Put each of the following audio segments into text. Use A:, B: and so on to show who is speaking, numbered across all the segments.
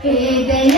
A: Hey,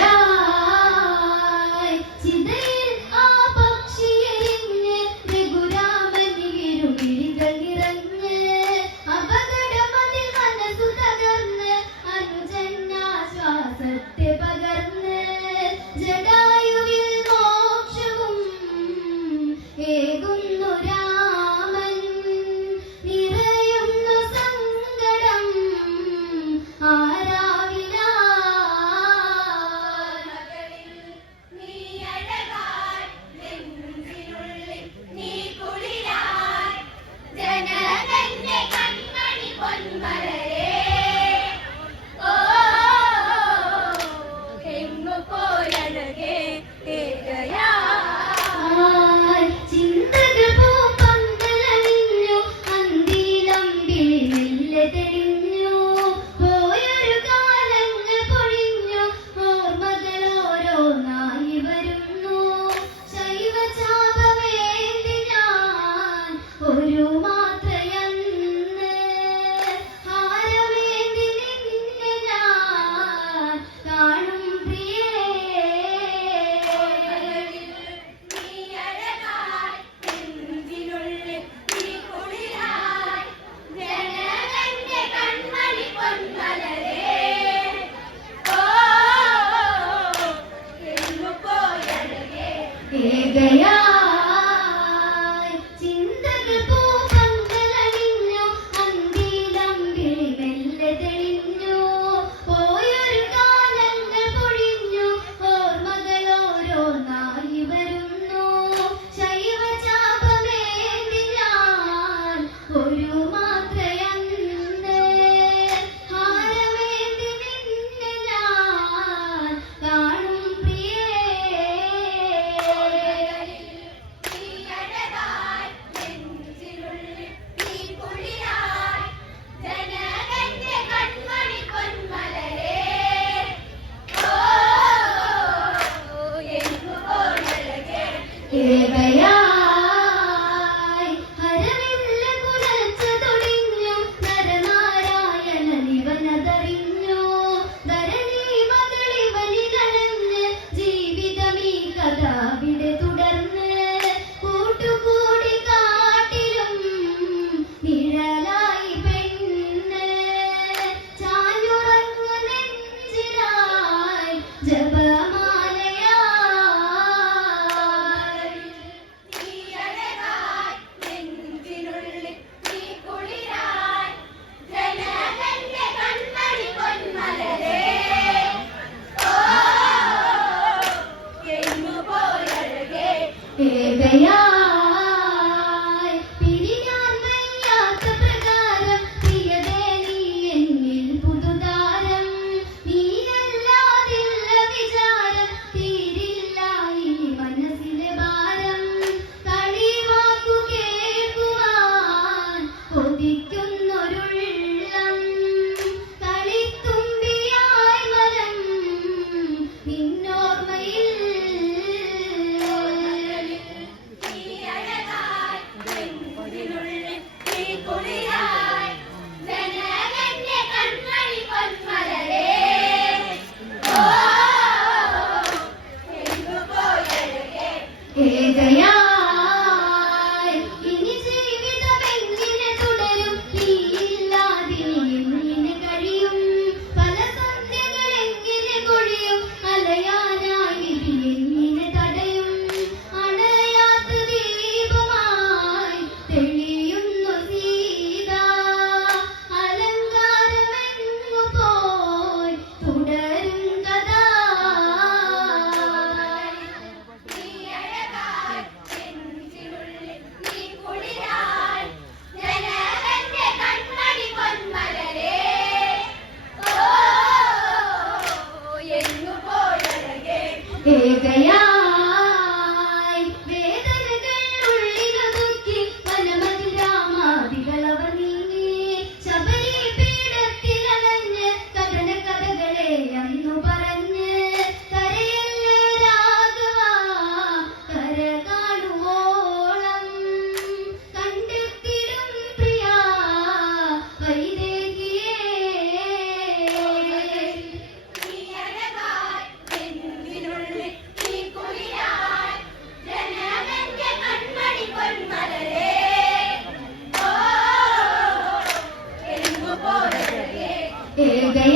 A: Hey,